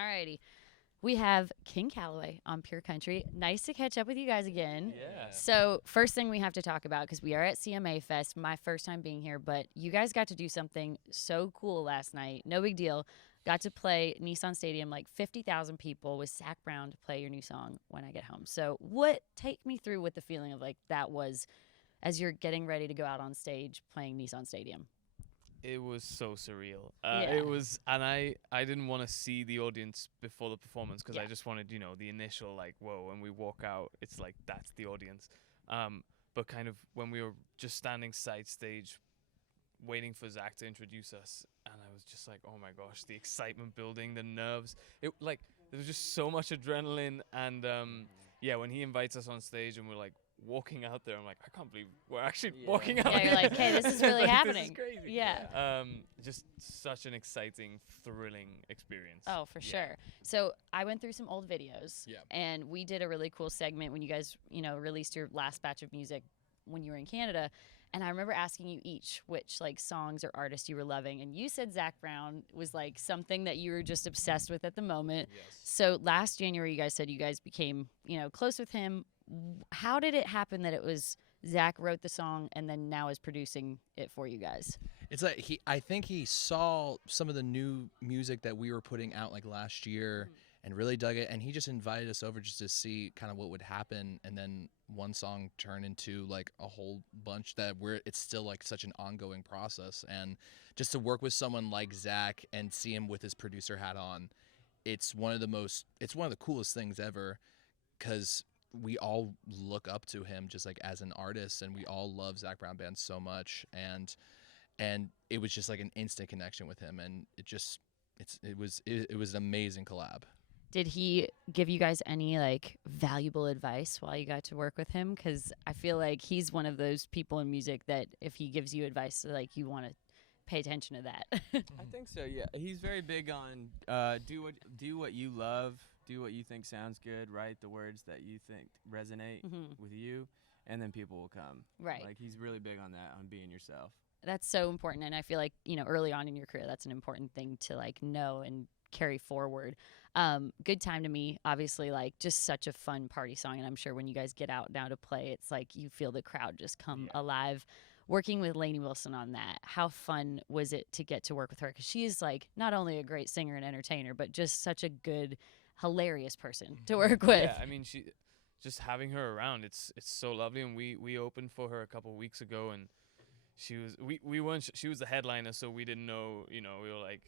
Alrighty. We have King Calaway on Pure Country. Nice to catch up with you guys again. Yeah. So, first thing we have to talk about, because we are at CMA Fest, my first time being here, but you guys got to do something so cool last night. No big deal. Got to play Nissan Stadium, like 50,000 people with Zac Brown to play your new song, When I Get Home. So, take me through what the feeling of like that was as you're getting ready to go out on stage playing Nissan Stadium. It was so surreal. Yeah. It was, and I didn't want to see the audience before the performance because Yeah. I just wanted, the initial like, whoa, when we walk out, it's like that's the audience. But kind of when we were just standing side stage, waiting for Zac to introduce us, and I was just like, oh my gosh, the excitement building, the nerves. It like there was just so much adrenaline, and yeah, when he invites us on stage and we're like walking out there, I'm like, I can't believe we're actually walking out. Yeah, you're like, hey, this is really like, happening. This is crazy. Yeah. Just such an exciting, thrilling experience. Oh, for sure. So I went through some old videos, and we did a really cool segment when you guys, released your last batch of music when you were in Canada. And I remember asking you each which like songs or artists you were loving, and you said Zac Brown was like something that you were just obsessed with at the moment. Yes. So last January, you guys said you guys became close with him. How did it happen that it was Zac wrote the song and then now is producing it for you guys? It's like I think he saw some of the new music that we were putting out like last year and really dug it, and he just invited us over just to see kind of what would happen, and then one song turned into like a whole bunch it's still like such an ongoing process, and just to work with someone like Zac and see him with his producer hat on, it's one of the coolest things ever, because we all look up to him just like as an artist, and we all love Zac Brown Band so much, and it was just like an instant connection with him, and it was an amazing collab. Did he give you guys any like valuable advice while you got to work with him? Because I feel like he's one of those people in music that if he gives you advice, like you want to pay attention to that. I think so. Yeah, he's very big on do what you love, do what you think sounds good, write the words that you think resonate with you, and then people will come. Right. Like he's really big on that, on being yourself. That's so important, and I feel like early on in your career, that's an important thing to like know and carry forward. Good Time to Me, obviously, like just such a fun party song, and I'm sure when you guys get out now to play, it's like you feel the crowd just come alive. Working with Lainey Wilson on that, how fun was it to get to work with her? Because she is like not only a great singer and entertainer, but just such a good, hilarious person to work with. Yeah, I mean, she just having her around, it's so lovely. And we opened for her a couple of weeks ago, and she was the headliner, so we didn't know, we were like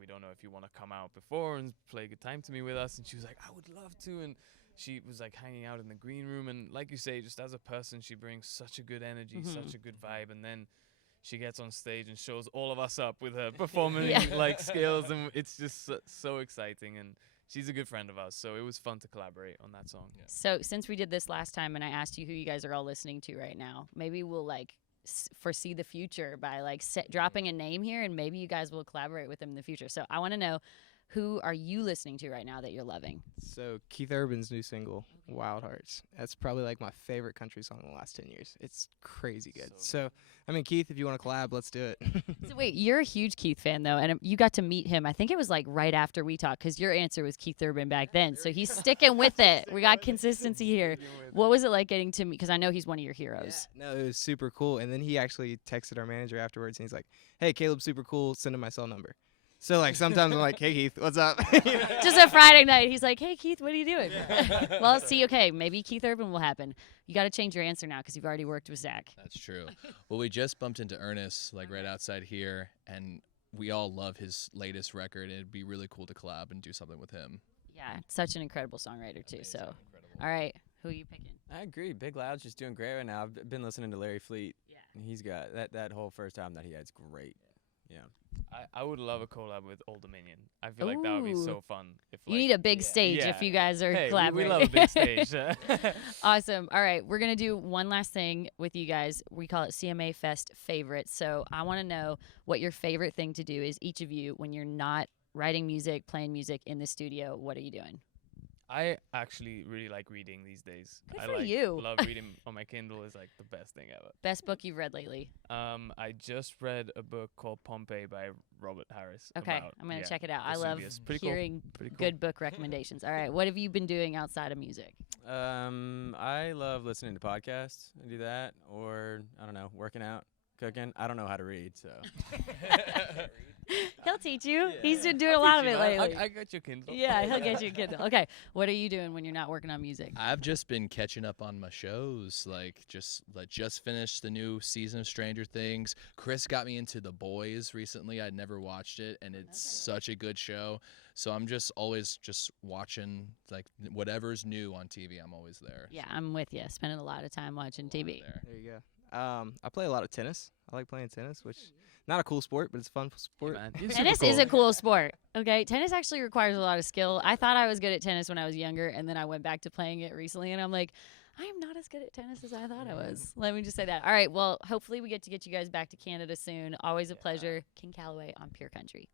we don't know if you want to come out before and play Good Time to Me with us. And she was like, I would love to. And she was like hanging out in the green room, and like you say, just as a person, she brings such a good energy, such a good vibe, and then she gets on stage and shows all of us up with her performing like skills, and it's just so exciting. And she's a good friend of ours, so it was fun to collaborate on that song. Yeah. So since we did this last time, and I asked you who you guys are all listening to right now, maybe we'll like foresee the future by like dropping a name here, and maybe you guys will collaborate with them in the future. So I want to know, who are you listening to right now that you're loving? So Keith Urban's new single, Wild Hearts. That's probably like my favorite country song in the last 10 years. It's crazy good. So I mean, Keith, if you want to collab, let's do it. So wait, you're a huge Keith fan though, and you got to meet him. I think it was like right after we talked, because your answer was Keith Urban back then. So he's sticking with it. We got consistency here. What was it like getting to meet? Because I know he's one of your heroes. Yeah, no, it was super cool. And then he actually texted our manager afterwards, and he's like, "Hey, Caleb's super cool. Send him my cell number." So like sometimes I'm like, "Hey Keith, what's up?" Just a Friday night, he's like, "Hey Keith, what are you doing?" Well, see, okay, maybe Keith Urban will happen. You got to change your answer now because you've already worked with Zac. That's true. Well, we just bumped into Ernest like right outside here, and we all love his latest record. It'd be really cool to collab and do something with him. Yeah, such an incredible songwriter too. So, all right, who are you picking? I agree. Big Loud's just doing great right now. I've been listening to Larry Fleet. Yeah. And he's got that whole first album that he had's great. Yeah. I would love a collab with Old Dominion. I feel like that would be so fun. If You need a big stage if you guys are collaborating. We love a big stage. Awesome. All right, we're going to do one last thing with you guys. We call it CMA Fest favorites. So I want to know what your favorite thing to do is, each of you, when you're not writing music, playing music in the studio. What are you doing? I actually really like reading these days. Good I for like you. love reading on my Kindle is like the best thing ever. Best book you've read lately? I just read a book called Pompeii by Robert Harris. Okay, about, I'm gonna yeah, check it out. I love Vesuvius. Pretty cool. hearing Pretty cool. good book recommendations. All right, what have you been doing outside of music? I love listening to podcasts. I do that, or I don't know, working out, cooking. I don't know how to read, so. He'll teach you. Yeah. He's been doing a lot of it lately. I got your Kindle. Yeah, he'll get you a Kindle. Okay, what are you doing when you're not working on music? I've just been catching up on my shows. Just finished the new season of Stranger Things. Chris got me into The Boys recently. I'd never watched it, and it's such a good show. So I'm just always just watching like whatever's new on TV. I'm always there. Yeah, I'm with you. Spending a lot of time watching TV. There you go. I play a lot of tennis. I like playing tennis, which not a cool sport, but it's a fun sport. Man, you're Tennis super is a cool. cool sport. Okay, tennis actually requires a lot of skill. I thought I was good at tennis when I was younger, and then I went back to playing it recently, and I'm like, I am not as good at tennis as I thought I was. Let me just say that. All right, well, hopefully we get you guys back to Canada soon. Always a pleasure. King Calaway on Pure Country.